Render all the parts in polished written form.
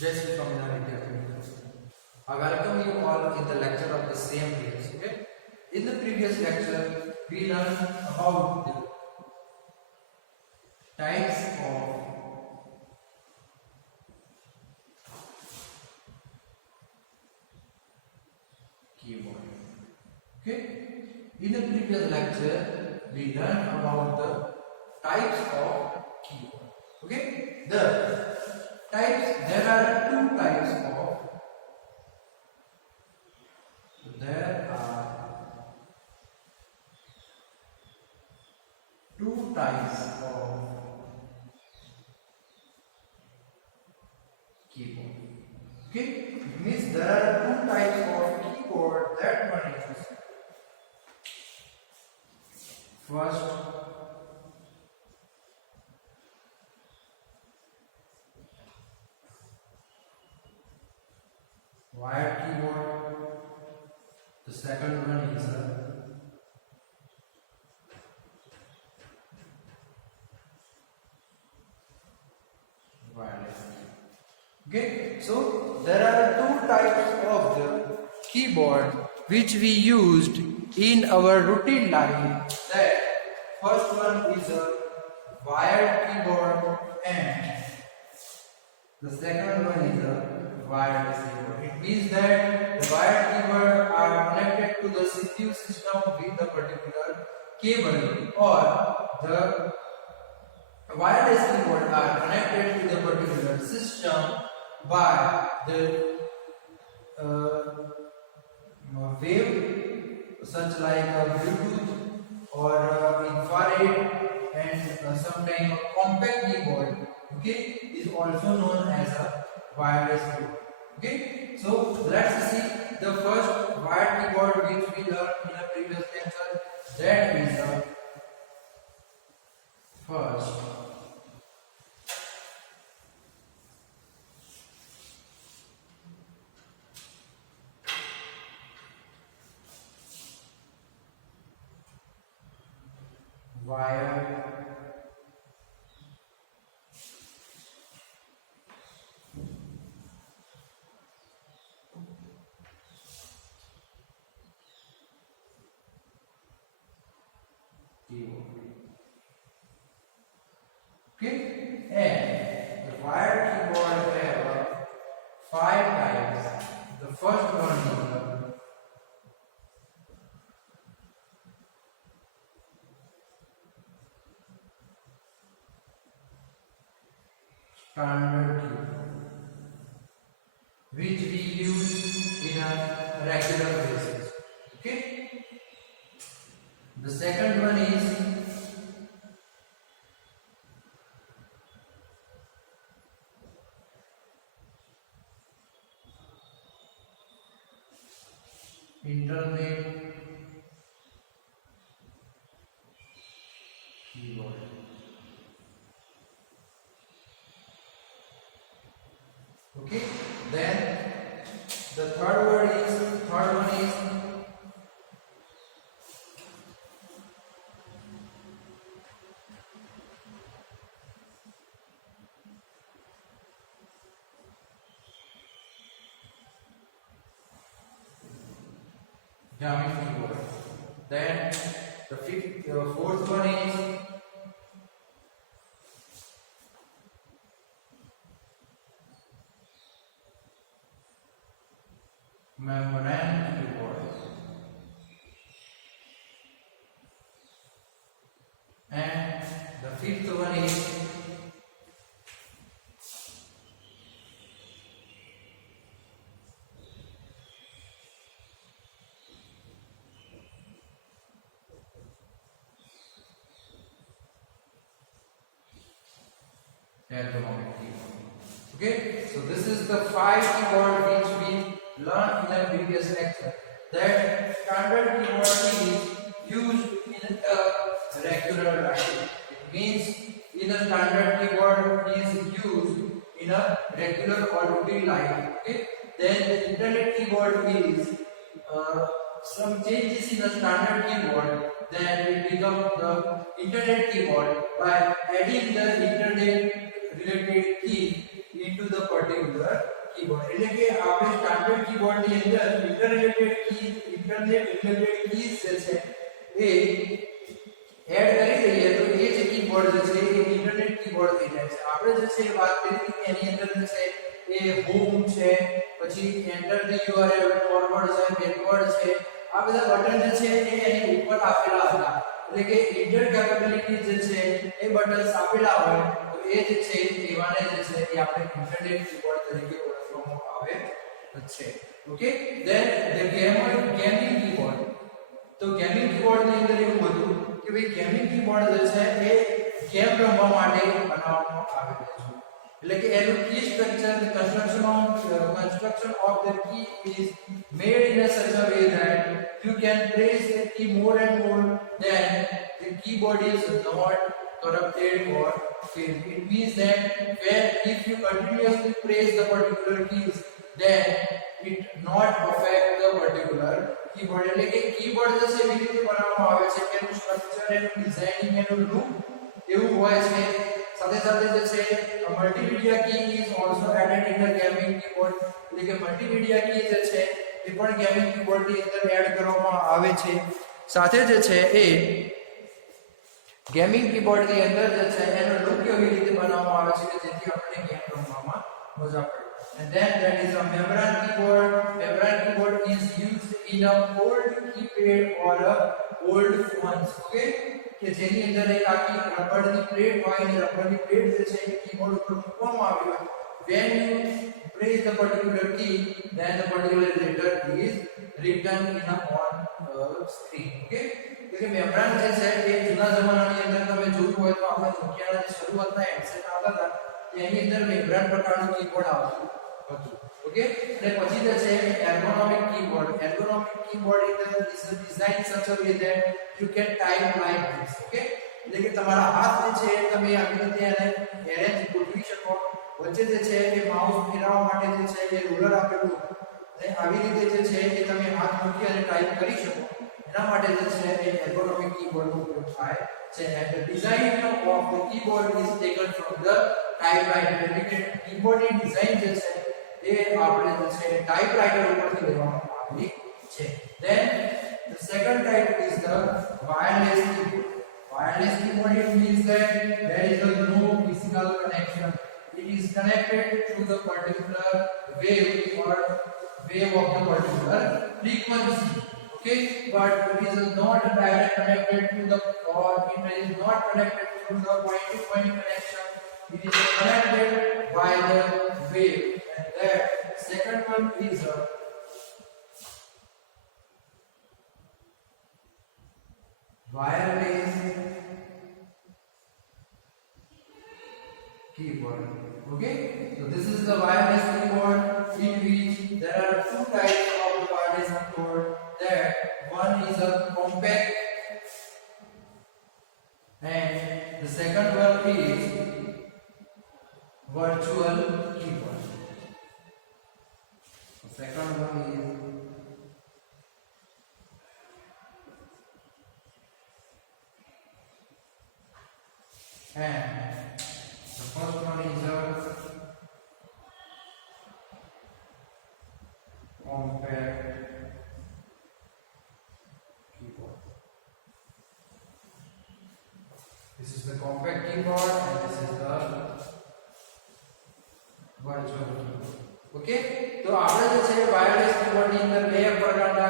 Jai Shri Swaminarayan Vidyarthi. I welcome you all in the lecture of the same years. Okay? In the previous lecture, we learned about the types of keyboard. Okay? In the previous lecture, we learned about the types of keyboard. Okay? There are two types of there are two types of keyboard. Okay, it means there are two types of keyboard. That one is first wired keyboard. The second one is wireless. Okay, so there are two types of the keyboard which we used in our routine life. That first one is a wired keyboard and the second one is a wireless keyboard. It means that the wired keyboard are connected to the CPU system with a particular cable, or the wireless keyboard are connected to the particular system by the wave, such like Bluetooth or infrared, and sometimes a compact keyboard. Okay, is also known as a wireless keyboard. Okay, so let's see the first wired keyboard which we learned in a previous lecture. That is the first wired keyboard. Okay, and the wired keyboard have five types. The first one is the standard keyboard, which we use in a regular basis. Okay, the second one is internet keyboard. Okay, then the third one is dummy keyboard. Then the fourth one is membrane keyboard. And the fifth one is ergonomic keyboard. Okay, so this is the five keyboard which we learned in the previous lecture. That standard keyboard is used in a regular writing. It means in a standard keyboard is used in a regular or routine life. Okay, then the internet keyboard is some changes in the standard keyboard, then it becomes the internet keyboard by adding the internet related key into the particular keyboard. એટલે કે આપણે standard keyboard ની અંદર internet related keys જે છે એ એડ કરી દઈએ તો એ જે કીબોર્ડ જે છે એ ઇન્ટરનેટ કીબોર્ડ થઈ જાય છે. આપણે જે છે વાત કરી હતી કે એની અંદર જે છે એ હોમ છે, પછી એન્ટર ધ યુઆરએલ, ફોરવર્ડ છે, બેકવર્ડ છે, આ બધા બટન જે છે એ એની ઉપર આપેલા હતા. એટલે કે ઇન્ટર કેપેબિલિટી જે છે એ બટન્સ આપેલા હોય તો એ જે છે એવાને જે છે એ આપણે ઇન્ટરનેટ કીબોર્ડ તરીકે ઓળખવામાં આવે છે. Okay, then the gaming keyboard. તો ગેમિંગ કીબોર્ડ ની અંદર એવું હતું કે ભાઈ ગેમિંગ કીબોર્ડ જે છે એ ગેમ રમવા માટે બનાવવામાં આવેલો છે. એટલે કે એનું કી structure, the construction of the key is made in a such a way that you can press the key more and more than the keyboard is not corrupted or failed. It means that when if you continuously press the particular keys, then it not affect the particular keyboard. એટલે કે keyboard જે છે એવી રીતે બનાવવામાં આવે છે કે એનું સ્ટ્રક્ચર, એનું ડિઝાઇનિંગ, એનું લુક એવું હોય છે. સાથે સાથે જે છે multimedia key is also added in the gaming keyboard. એટલે કે મલ્ટીમીડિયા કી જે છે એ પણ ગેમિંગ કીબોર્ડ ની અંદર એડ કરવામાં આવે છે. સાથે જે છે એ ગેમિંગ કીબોર્ડ ની અંદર જે છે એનો લુક એવી રીતે બનાવવામાં આવે છે કે જેથી આપણે ગેમ રમવામાં મજા પડે. And then there is a membran keyboard. Membran keyboard is used in a old keypad or a old phones. Okay, કે જેની અંદર એક આખી રબરની પ્લેટ હોય અને રબરની પ્લેટ જે છે એ કીબોર્ડ ઉપર મૂકવામાં આવી હોય. When you press the particular key, then the particular letter is written in a on screen. Okay, એટલે મેમ્બ્રેન જે છે એ જૂના જમાનાની અંદર તમે જોયું હોય તો આપણે નોકિયાના જે શરૂઆતના હેન્ડસેટ આવતા હતા તેની અંદર મેમ્બ્રેન પ્રકારનું કીબોર્ડ આવતું હતું. ઓકે, અને પછી જે છે ergonomic keyboard. Ergonomic keyboard is designed such a way that you can type like this. Okay, એટલે કે તમારા હાથ જે છે તમે આવી રીતે એને એરેન્જ ગોઠવી શકો. વચ્ચે જે છે એ માઉસ ફેરવવા માટે જે છે એ રૂલર આપેલું અને આવી રીતે જે છે એ તમે હાથ મૂકી અને ટાઈપ કરી શકો. એના માટે જે છે એ ergonomic keyboard નો ઉપયોગ થાય છે. And the design of the keyboard is taken from the typewriter. એટલે કે કીબોર્ડની ડિઝાઇન જે છે એ આપણે જે છે ટાઈપરાઇટર ઉપરથી લેવામાં આવી છે. Then the second type is the wireless keyboard. Wireless keyboard it means that there is no physical connection. It is connected to the particular wave or wave of the particular frequency. Okay, but it is not direct connected to the, or it is not connected to the point-to-point connection. It is connected by the wave. And that second one is a wireless keyboard. Okay, so this is the wireless keyboard in which there are two types of the wireless keyboard. That one is a compact and the second one is virtual keyboard. The second one is and the first one is a compact keyboard. This is the compact keyboard and this is the virtual keyboard. Okay, તો આપણે જે છે wireless keyboard ની અંદર બે પ્રકારના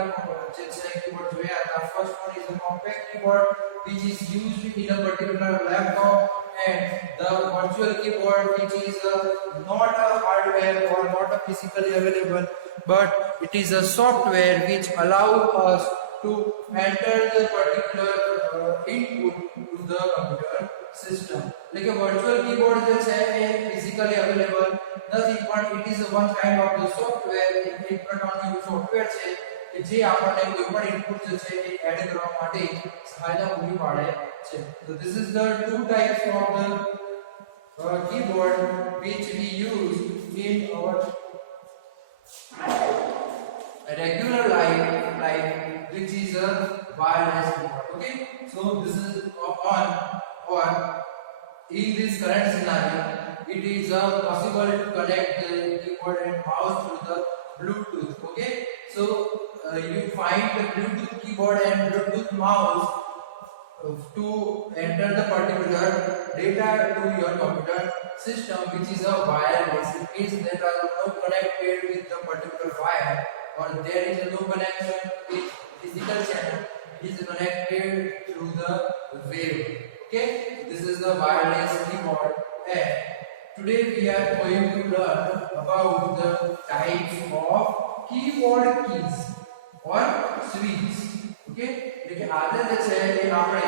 જે છે કીબોર્ડ જોયા હતા. First one is a compact keyboard which is used in a particular laptop, and the virtual keyboard which is not a hardware or not a physically available, but it is a software which allow us to enter the particular input to the computer system. Like a virtual keyboard જે છે એ physically available નથી, પણ it is one kind of the software. એક પ્રકારનું સોફ્ટવેર છે કે જે આપણને કોઈપણ ઇનપુટ જે છે એ એડ કરવા માટે સહાયતા પૂરી પાડે છે. So this is the two types of the keyboard which we use in our regular life, which is a wireless keyboard. Okay, so this is on or in this current scenario it is possible to connect the keyboard and mouse through the Bluetooth. Okay, so you find the Bluetooth keyboard and Bluetooth mouse to enter the particular data to your computer system, which is a wireless. It means there are no connected with the particular wire, or there is no connection with physical channel. It is connected through the wave. Okay, this is the wireless keyboard. And today we are going to learn about the types of keyboard keys or switches. Okay, એટલે આજે જે છે એ આપણે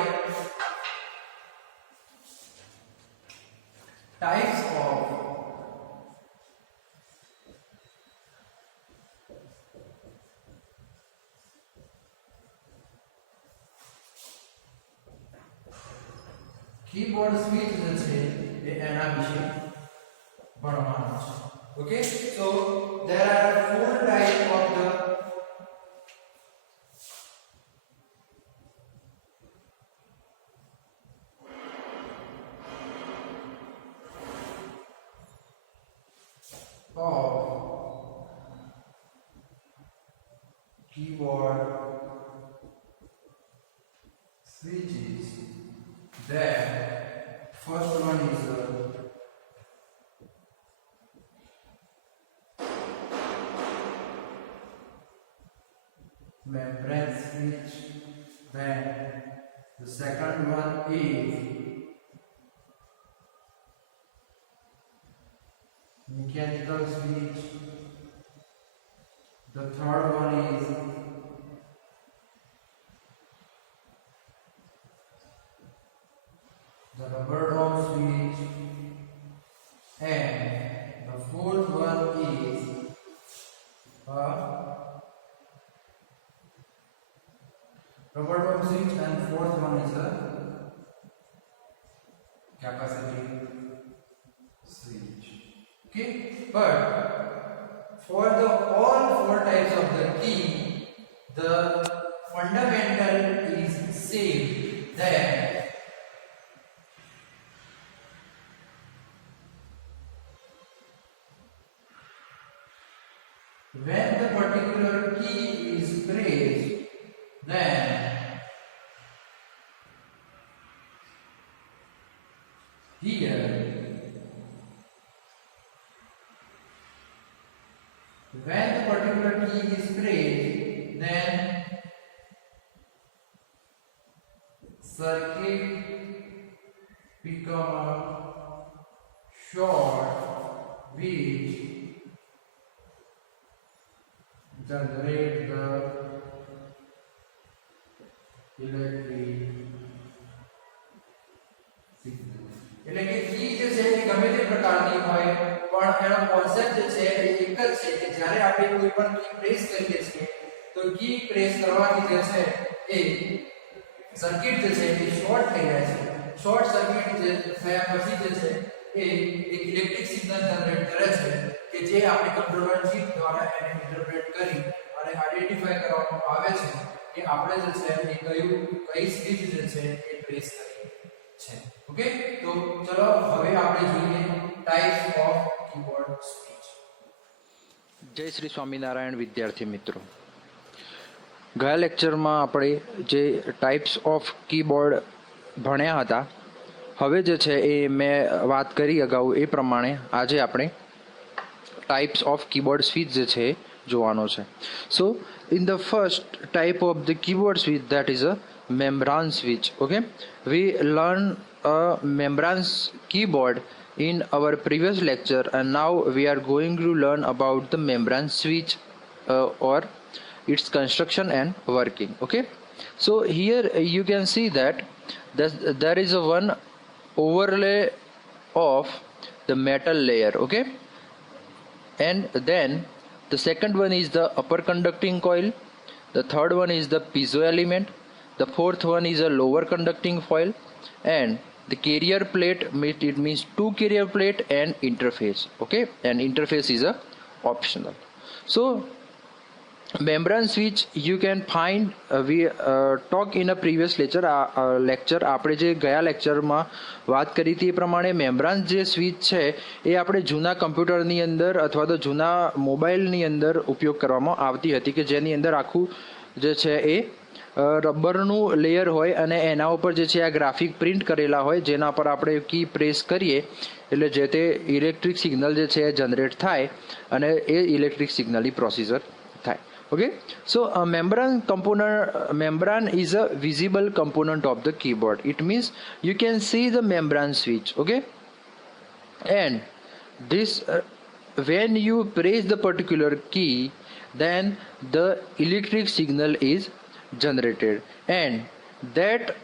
types of keyboard switch જે છે એ એના વિશે ભણવાનું છે. Okay, so there are four types of the keyboard switches. There, first one is membrane switch. Then the second one is mechanical switch. The third one is the rubber dome switch, and the fourth one is a rubber dome switch, and fourth one is a capacitive switch. Okay, but for the all four types of the key, the fundamental is same. That when the particular key is pressed, then here when the particular key is pressed, then circuit become a short, which generate the electric signal. એટલે કે કી જે છે એ ગમે તે પ્રકારની હોય, પણ એનો કોન્સેપ્ટ જે છે એ એક જ છે કે જ્યારે આપણે કોઈ પણ કી પ્રેસ કરીએ છીએ તો કી પ્રેસ કરવાથી જે છે એ સર્કિટ જે છે એ શોર્ટ થઈ જાય છે. શોર્ટ સર્કિટ જે થયા પછી જે છે એ એક ઇલેક્ટ્રિક સિગ્નલ જનરેટ કરે છે કે જે આપણે કંટ્રોલર ચિપ દ્વારા એને ઇન્ટરપ્રેટ કરી અને આઈડેન્ટિફાઈ કરવામાં આવે છે કે આપણે જે છે એ કઈ સ્વિચ જે છે એ પ્રેસ કરી છે. ઓકે, તો ચલો હવે આપણે જોઈએ ટાઇપ્સ ઓફ કીબોર્ડ સ્વિચ. જય શ્રી સ્વામિનારાયણ વિદ્યાર્થી મિત્રો, ગયા લેક્ચરમાં આપણે જે ટાઈપ્સ ઓફ કીબોર્ડ ભણ્યા હતા, હવે જે છે એ મેં વાત કરી અગાઉ એ પ્રમાણે આજે આપણે ટાઈપ્સ ઓફ કીબોર્ડ સ્વિચ જે છે એ જોવાનો છે. સો in the first type of the keyboard switch, that is a membrane switch. Okay, we learn a membrane keyboard in our previous lecture, and now we are going to learn about the membrane switch or its construction and working. Okay, so here you can see that there is a one overlay of the metal layer. Okay, and then the second one is the upper conducting coil, the third one is the piezo element, the fourth one is a lower conducting foil, and the carrier plate, it means two carrier plate and interface. Okay, and interface is a optional. So membrane switch you can find we talk in a previous lecture આપણે જે ગયા લેક્ચરમાં વાત કરી હતી એ પ્રમાણે મેમ્બ્રાન જે સ્વિચ છે એ આપણે જૂના કમ્પ્યુટરની અંદર અથવા તો જૂના મોબાઈલની અંદર ઉપયોગ કરવામાં આવતી હતી કે જેની અંદર આખું જે છે એ રબરનું લેયર હોય અને એના ઉપર જે છે આ ગ્રાફિક પ્રિન્ટ કરેલા હોય જેના પર આપણે કી પ્રેસ કરીએ એટલે જે તે ઇલેક્ટ્રિક સિગ્નલ જે છે એ જનરેટ થાય અને એ ઇલેક્ટ્રિક સિગ્નલની પ્રોસીજર થાય. Okay, so a membran is a visible component of the keyboard. It means you can see the membran switch. Okay, and this when you press the particular key, then the electric signal is generated, and that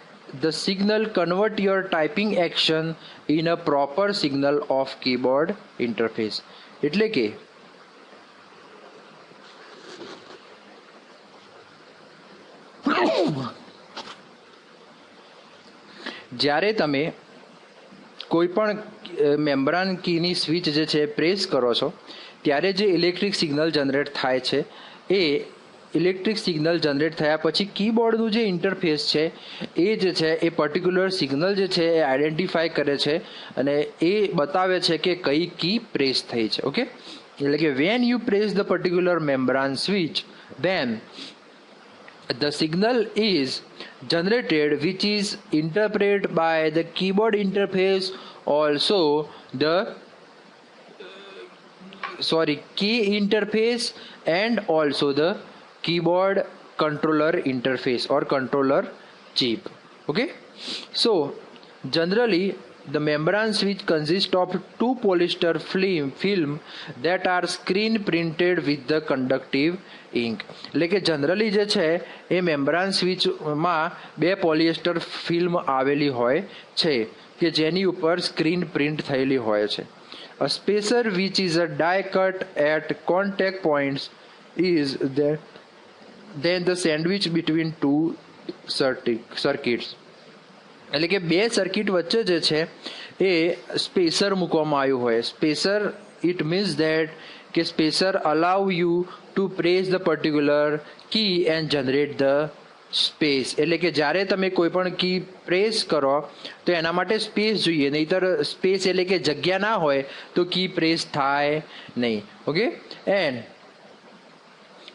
the signal convert your typing action in a proper signal of keyboard interface. એટલે કે જ્યારે તમે કોઈ પણ મેમ્બ્રાન કીની સ્વિચ જે છે પ્રેસ કરો છો ત્યારે જે ઇલેક્ટ્રિક સિગ્નલ જનરેટ થાય છે એ ઇલેક્ટ્રિક સિગ્નલ જનરેટ થયા પછી કીબોર્ડનું જે ઇન્ટરફેસ છે એ જે છે એ પર્ટિક્યુલર સિગ્નલ જે છે એ આઈડેન્ટિફાય કરે છે અને એ બતાવે છે કે કઈ કી પ્રેસ થઈ છે. ઓકે, એટલે કે when you press the particular membrane switch then the signal is generated which is interpreted by the keyboard interface, also the key interface and also the keyboard controller interface or controller chip. Okay, so generally the membran switch consists of two polyester film that are screen printed with the conductive ink. એટલે કે જનરલી જે છે એ મેમ્બ્રાન સ્વિચમાં બે polyester film આવેલી હોય છે કે જેની ઉપર સ્ક્રીન પ્રિન્ટ થયેલી હોય છે. A spacer which is a die cut at contact points is then the sandwich between two circuits. એટલે કે બે સર્કિટ વચ્ચે જે છે એ સ્પેસર મૂકવામાં આવ્યું હોય. સ્પેસર ઇટ મીન્સ ધેટ કે spacer allow you to press the particular key and generate the space. એટલે કે જ્યારે તમે કોઈ પણ કી પ્રેસ કરો તો એના માટે સ્પેસ જોઈએ, નહીંતર સ્પેસ એટલે કે જગ્યા ના હોય તો કી પ્રેસ થાય નહીં. Okay, and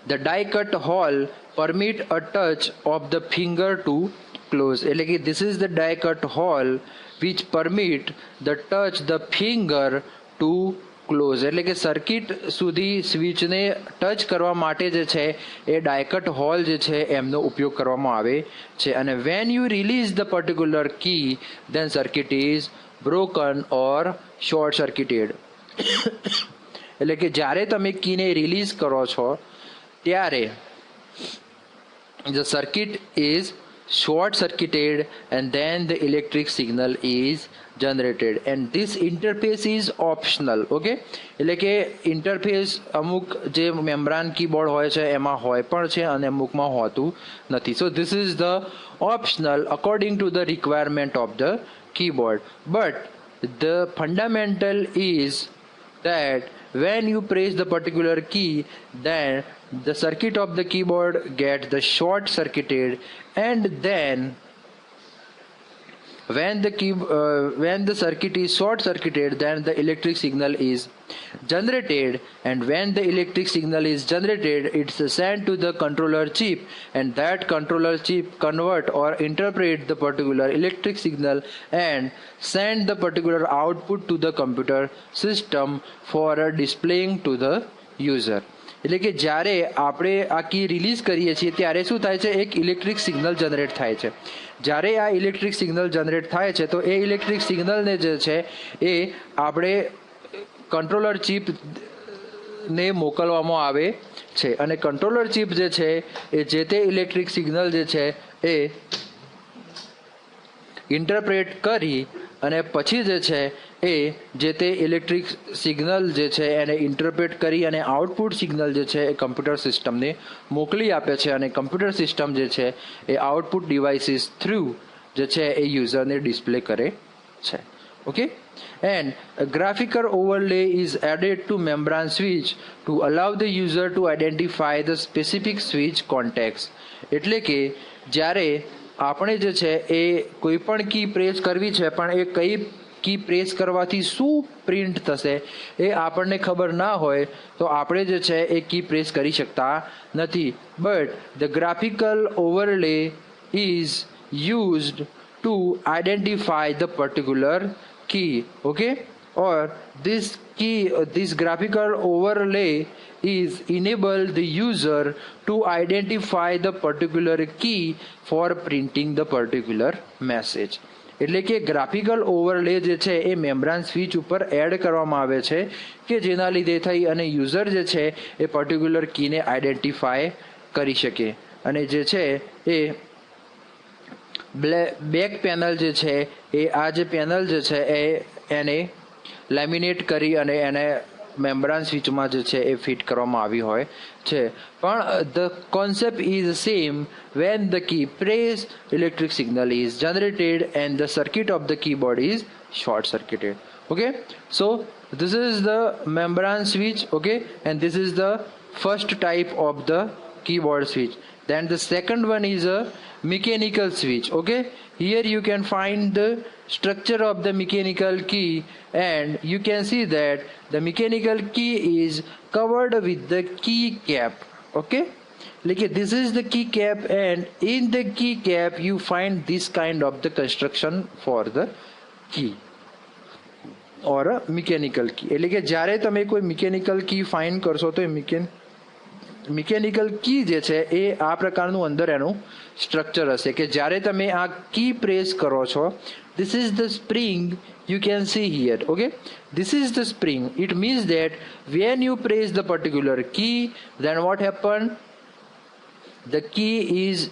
the die cut hole permit a touch of the finger to close. એટલે કે this is the die cut hole which permit the touch the finger to close. એટલે કે સર્કિટ સુધી સ્વિચને ટચ કરવા માટે જે છે એ ડાયકટ હોલ જે છે એમનો ઉપયોગ કરવામાં આવે છે. અને when you release the particular key then circuit is broken or short circuited. એટલે કે જ્યારે તમે કીને રિલીઝ કરો છો ત્યારે the circuit is short circuited and then the electric signal is generated and this interface is optional. Okay, એટલે કે ઇન્ટરફેસ અમુક જે મેમ્બ્રાન કીબોર્ડ હોય છે એમાં હોય પણ છે અને અમુકમાં હોતું નથી. So this is the optional according to the requirement of the keyboard, but the fundamental is that when you press the particular key then the circuit of the keyboard gets the short circuited, and then when the circuit is short circuited then the electric signal is generated, and when the electric signal is generated it's sent to the controller chip, and that controller chip convert or interpret the particular electric signal and send the particular output to the computer system for displaying to the user. એટલે કે જ્યારે આપણે આ કી રિલીઝ કરીએ છીએ ત્યારે શું થાય છે, એક ઇલેક્ટ્રિક સિગ્નલ જનરેટ થાય છે. જ્યારે આ ઇલેક્ટ્રિક સિગ્નલ જનરેટ થાય છે તો એ ઇલેક્ટ્રિક સિગ્નલને જે છે એ આપણે કંટ્રોલર ચિપને મોકલવામાં આવે છે, અને કંટ્રોલર ચિપ જે છે એ જે તે ઇલેક્ટ્રિક સિગ્નલ જે છે એ ઇન્ટરપ્રેટ કરી અને પછી જે છે એ જે તે ઇલેક્ટ્રિક સિગ્નલ જે છે એને ઇન્ટરપ્રેટ કરી અને આઉટપુટ સિગ્નલ જે છે એ કમ્પ્યુટર સિસ્ટમને મોકલી આપે છે, અને કમ્પ્યુટર સિસ્ટમ જે છે એ આઉટપુટ ડિવાઇસીસ થ્રુ જે છે એ યુઝરને ડિસ્પ્લે કરે છે. okay. And a graphical overlay is added to membrane switch to allow the user to identify the specific switch context. એટલે કે જ્યારે આપણે જે છે એ કોઈ પણ કી પ્રેસ કરવી છે પણ એ કઈ કી પ્રેસ કરવાથી શું પ્રિન્ટ થશે એ આપણને ખબર ના હોય તો આપણે જે છે એ કી પ્રેસ કરી શકતા નથી. But the graphical overlay is used to identify the particular key, okay, or this graphical overlay is enable the user to identify the particular key for printing the particular message. એટલે કે graphical overlay જે છે એ મેમ્બ્રાન સ્વિચ ઉપર એડ કરવામાં આવે છે કે જેના લીધે થઈ અને યુઝર જે છે એ પર્ટિક્યુલર કીને આઈડેન્ટિફાય કરી શકે. અને જે છે એ બેક પેનલ જે છે એ આ જે પેનલ જે છે એને લેમિનેટ કરી અને એને મેમ્બ્રાન સ્વિચમાં જે છે એ ફિટ કરવામાં આવી હોય છે. પણ the concept is same when the key press electric signal is generated and the circuit of the keyboard is short circuited. Okay, so this is the membrane switch, okay, and this is the first type of the keyboard switch. Then the second one is a mechanical switch, okay. Here you can find the structure of the mechanical key and you can see that the mechanical key is covered with the key cap, okay. Like this is the key cap and in the key cap you find this kind of the construction for the key or a mechanical key. એટલે કે જ્યારે તમે કોઈ મિકેનિકલ કી ફાઇન્ડ કરશો તો મિકેનિકલ કી જે છે એ આ પ્રકારનું અંદર એનું સ્ટ્રક્ચર હશે કે જ્યારે તમે આ કી પ્રેસ કરો છો, this is the spring you can see here, okay. This is the spring. It means that when you press the particular key, then what happened, the key is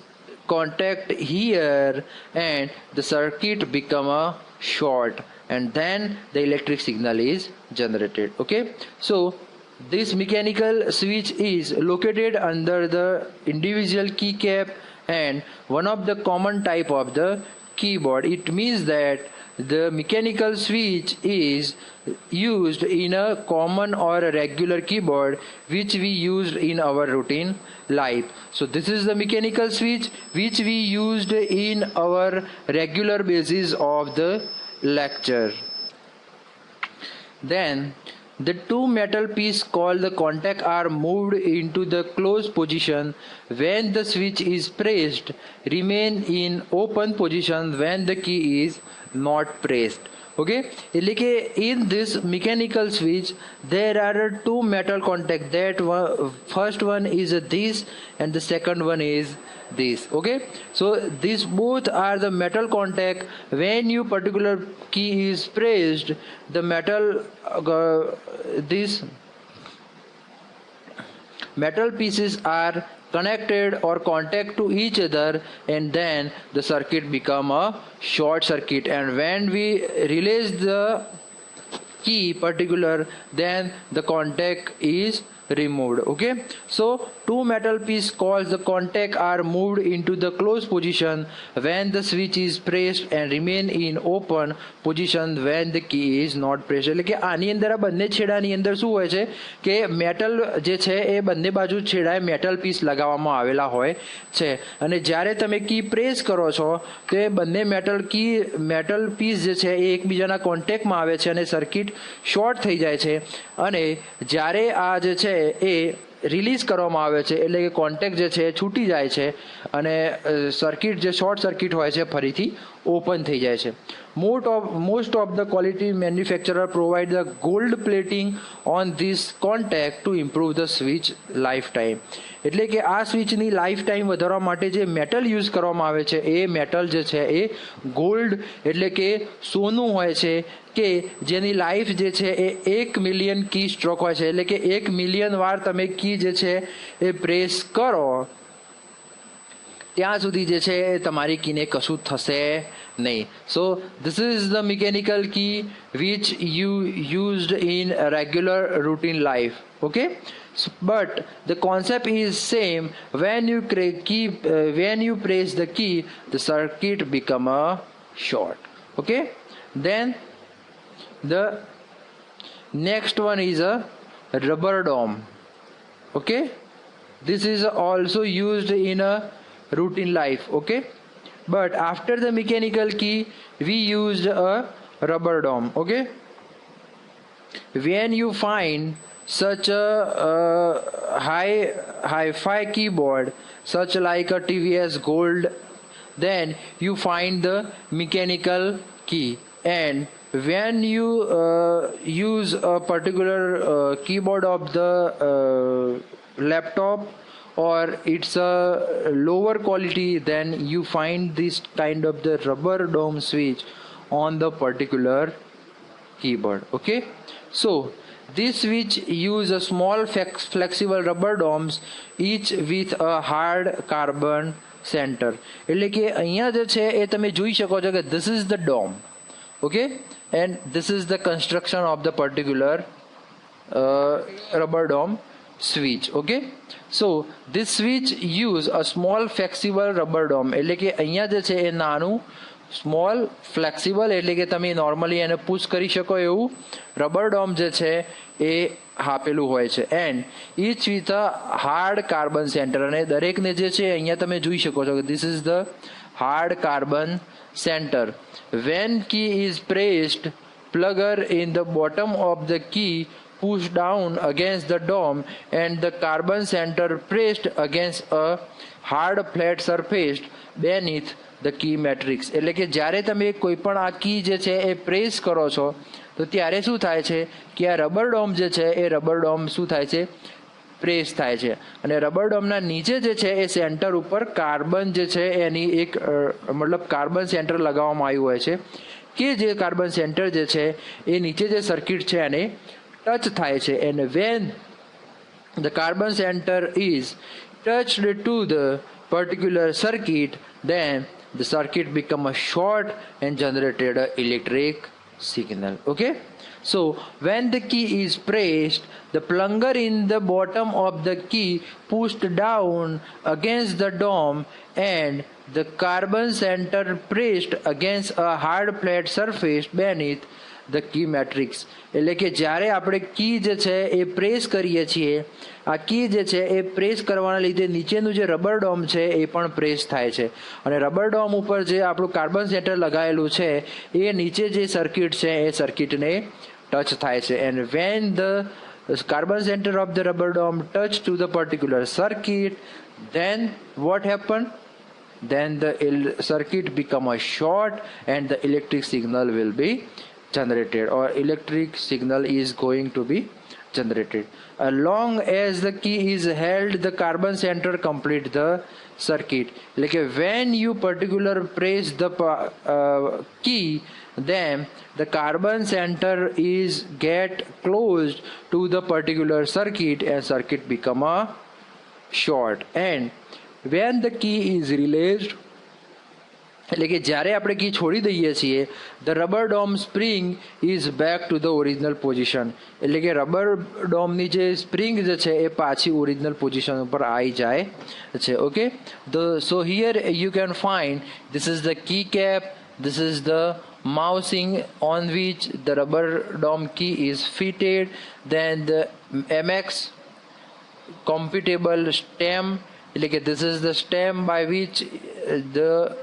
contact here and the circuit become a short and then the electric signal is generated, okay. So this mechanical switch is located under the individual key cap and one of the common type of the keyboard. It means that the mechanical switch is used in a common or a regular keyboard which we used in our routine life. So this is the mechanical switch which we used in our regular basis of the lecture. Then the two metal pieces called the contact are moved into the closed position when the switch is pressed, remain in open position when the key is not pressed, okay. એટલે કે in this mechanical switch there are two metal contact, that first one is this and the second one is this, okay. So these both are the metal contact. When you particular key is pressed, the metal these metal pieces are connected or contact to each other and then the circuit become a short circuit, and when we release the key particular, then the contact is removed, okay. So two metal pieces called the contact are moved into the closed position when the switch is pressed and remain in open position when the key is not pressed. એટલે કે આની અંદર આ બંને છેડાની અંદર શું હોય છે કે મેટલ જે છે એ બંને બાજુ છેડાએ મેટલ પીસ લગાવવામાં આવેલા હોય છે અને જ્યારે તમે કી પ્રેસ કરો છો તો એ બંને મેટલ પીસ જે છે એ એકબીજાના કોન્ટેક્ટમાં આવે છે અને સર્કિટ શોર્ટ થઈ જાય છે અને જ્યારે આ જે છે એ રિલીઝ કરવામાં આવે છે એટલે કે કોન્ટેક્ટ જે છે એ છૂટી જાય છે અને સર્કિટ જે શોર્ટ સર્કિટ હોય છે ફરીથી ઓપન થઈ જાય છે. Most of the quality manufacturer provide the gold plating on this contact to improve the switch lifetime. એટલે કે આ સ્વિચની લાઈફ ટાઈમ વધારવા માટે જે મેટલ યુઝ કરવામાં આવે છે એ મેટલ જે છે એ ગોલ્ડ એટલે કે સોનું હોય છે કે જેની લાઈફ જે છે એ 1 મિલિયન કી સ્ટ્રોક હોય છે એટલે કે 1 મિલિયન વાર તમે કી જે છે એ પ્રેસ કરો ત્યાં સુધી જે છે તમારી કીને કશું થશે નહીં. So this is the mechanical key which you used in a regular routine life, okay. But the concept is same. When you press the key, the circuit become a short, okay. Then The next one is a rubber dome. Okay, this is also used in a routine life. Okay, but after the mechanical key we used a rubber dome. Okay, when you find such a hi-fi keyboard such like a TVS Gold, then you find the mechanical key, and when you use a particular keyboard of the laptop, or it's a lower quality, then you find this kind of the rubber dome switch on the particular keyboard. Okay, so this switch use a small flexible rubber domes, each with a hard carbon center. એટલે કે અહીંયા જે છે એ તમે જોઈ શકો છો કે this is the dome. Okay, and this is the construction of the particular rubber dome switch. Okay, so this switch use a small flexible rubber dome. એટલે કે અહીંયા જે છે એ નાનું સ્મોલ ફ્લેક્સિબલ એટલે કે તમે નોર્મલી એને પુશ કરી શકો એવું રબર ડોમ જે છે એ આપેલું હોય છે, and each with a hard carbon centre. અને દરેકને જે છે અહીંયા તમે જોઈ શકો છો કે this is the hard carbon centre. When key is pressed, plugger in the bottom of the key push down against the dome and the carbon center pressed against a hard flat surface beneath the key matrix. એટલે કે જ્યારે તમે કોઈ પણ આ કી જે છે એ પ્રેસ કરો છો તો ત્યારે શું થાય છે કે આ રબર ડોમ જે છે એ રબર ડોમ શું થાય છે, પ્રેસ થાય છે. અને રબર ડોમના નીચે જે છે એ સેન્ટર ઉપર કાર્બન જે છે એની એક મતલબ કાર્બન સેન્ટર લગાવવામાં આવ્યું હોય છે કે જે કાર્બન સેન્ટર જે છે એ નીચે જે સર્કિટ છે એને ટચ થાય છે. And when the carbon centre is touched to the particular circuit, then the circuit become a short and generated a electric signal. Okay, so when the key is pressed, the plunger in the bottom of the key pushed down against the dome and the carbon center pressed against a hard flat surface beneath the key matrix. એટલે કે જ્યારે આપણે કી જે છે એ પ્રેસ કરીએ છીએ, આ કી જે છે એ પ્રેસ કરવાના લીધે નીચેનું જે રબર ડોમ છે એ પણ પ્રેસ થાય છે, અને રબર ડોમ ઉપર જે આપણું કાર્બન સેન્ટર લગાવેલું છે એ નીચે જે સર્કિટ છે એ સર્કિટને ટચ થાય છે. And when the carbon centre of the rubber dome touch to the particular circuit, then what happened? Then the circuit become a short and the electric signal will be generated, or electric signal is going to be generated. As long as the key is held, the carbon center complete the circuit. Like when you particular press the key, then the carbon center is get closed to the particular circuit and circuit become a short. And when the key is released, એટલે કે જ્યારે આપણે કી છોડી દઈએ છીએ, the rubber dome spring is back to the original position. એટલે કે રબર ડોમની જે સ્પ્રિંગ જે છે એ પાછી ઓરિજિનલ પોઝિશન ઉપર આવી જાય છે. Okay, so here you can find this is the key cap, this is the mousing on which the rubber dome key is fitted, then the MX computable stem, like this is the stem by which the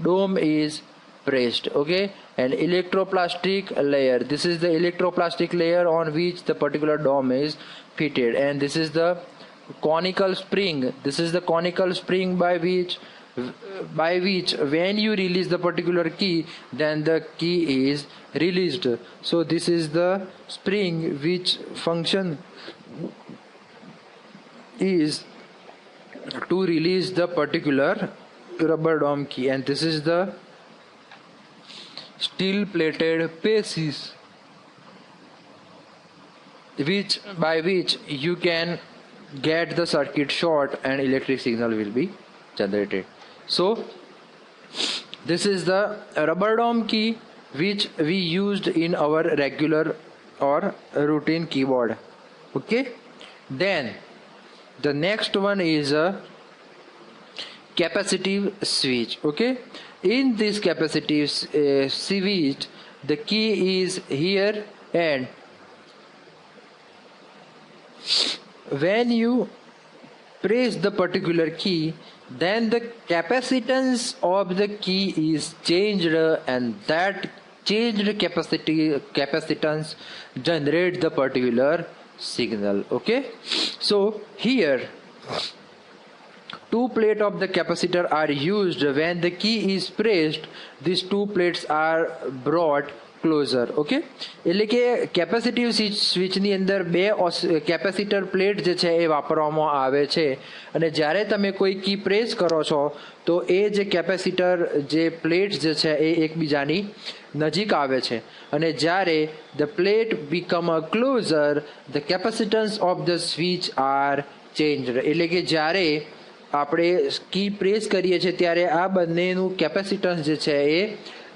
dome is pressed. Okay, and electroplastic layer, this is the electroplastic layer on which the particular dome is fitted, and this is the conical spring, this is the conical spring by which when you release the particular key, then the key is released. So this is the spring which function is to release the particular rubber dome key, and this is the steel plated pieces by which you can get the circuit short and electric signal will be generated. So this is the rubber dome key which we used in our regular or routine keyboard. Okay, then the next one is a capacitive switch. Okay, in this capacitive switch the key is here, and when you press the particular key, then the capacitance of the key is changed, and that changed capacitance generate the particular signal. Okay, so here two plates of the capacitor are used. When the key is pressed, these two plates are brought closure. Okay, એટલે કે કેપેસિટિવ સ્વિચની અંદર બે capacitor plate જે છે એ વાપરવામાં આવે છે, અને જ્યારે તમે કોઈ કી પ્રેસ કરો છો તો એ જે કેપેસિટર જે પ્લેટ જે છે એ એકબીજાની નજીક આવે છે, અને જ્યારે the plate become a closer the capacitance of the switch are changed. એટલે કે જ્યારે આપણે કી પ્રેસ કરીએ છીએ ત્યારે આ બંનેનું કેપેસિટન્સ જે છે એ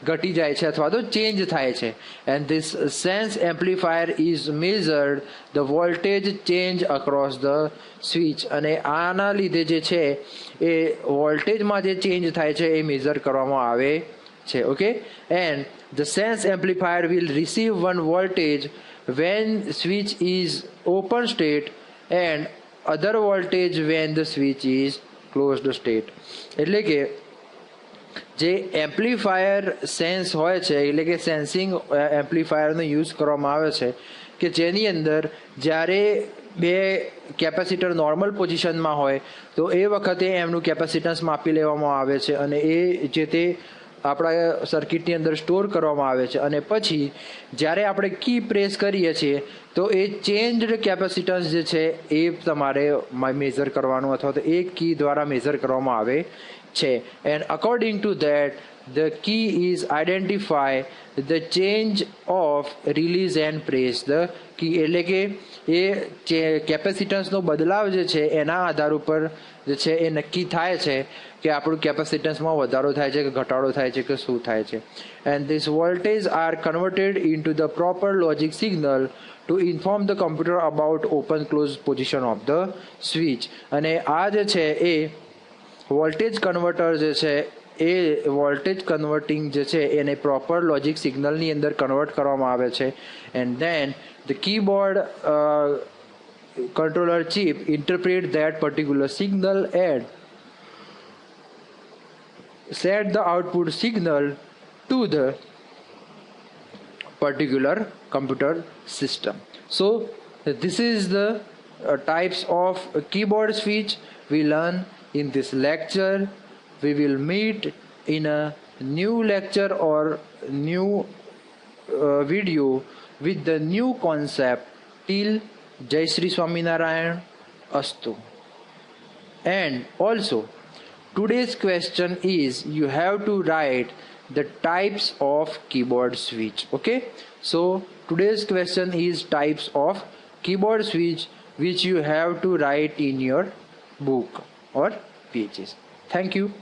ઘટી જાય છે અથવા તો ચેન્જ થાય છે. And this sense amplifier is measured the voltage change across the switch. અને આના લીધે જે છે એ વોલ્ટેજમાં જે ચેન્જ થાય છે એ મેઝર કરવામાં આવે છે. Okay, and the sense amplifier will receive one voltage when switch is open state and other voltage when the switch is closed state. એટલે કે જે એમ્પ્લીફાયર સેન્સ હોય છે, એટલે કે સેન્સિંગ એમ્પ્લીફાયરનો યુઝ કરવામાં આવે છે, કે જેની અંદર જ્યારે બે કેપેસિટર નોર્મલ પોઝિશનમાં હોય તો એ વખતે એમનું કેપેસિટન્સ માપી લેવામાં આવે છે, અને એ જે તે આપણા સર્કિટની અંદર સ્ટોર કરવામાં આવે છે, અને પછી જ્યારે આપણે કી પ્રેસ કરીએ છીએ તો એ ચેન્જડ કેપેસિટન્સ જે છે એ તમારે મેઝર કરવાનું અથવા તો એ કી દ્વારા મેઝર કરવામાં આવે છે. And according to that the key is identify the change of release and press the key. એટલે કે એ કેપેસિટન્સનો બદલાવ જે છે એના આધાર ઉપર જે છે એ નક્કી થાય છે કે આપણું કેપેસિટન્સમાં વધારો થાય છે કે ઘટાડો થાય છે કે શું થાય છે. And this voltage are converted into the proper logic signal to inform the computer about open close position of the switch. અને આ જે છે એ વોલ્ટેજ કન્વર્ટર જે છે એ વોલ્ટેજ કન્વર્ટિંગ જે છે એને પ્રોપર લોજિક સિગ્નલની અંદર કન્વર્ટ કરવામાં આવે છે. And then the keyboard controller chip interpret that particular signal and set the output signal to the particular computer system. So this is the types of keyboard switch we learn in this lecture. We will meet in a new lecture or new video with the new concept. Till Jai Shri Swaminarayan Astu. And also today's question is you have to write the types of keyboard switch. Okay, so today's question is types of keyboard switch which you have to write in your book or pages. Thank you.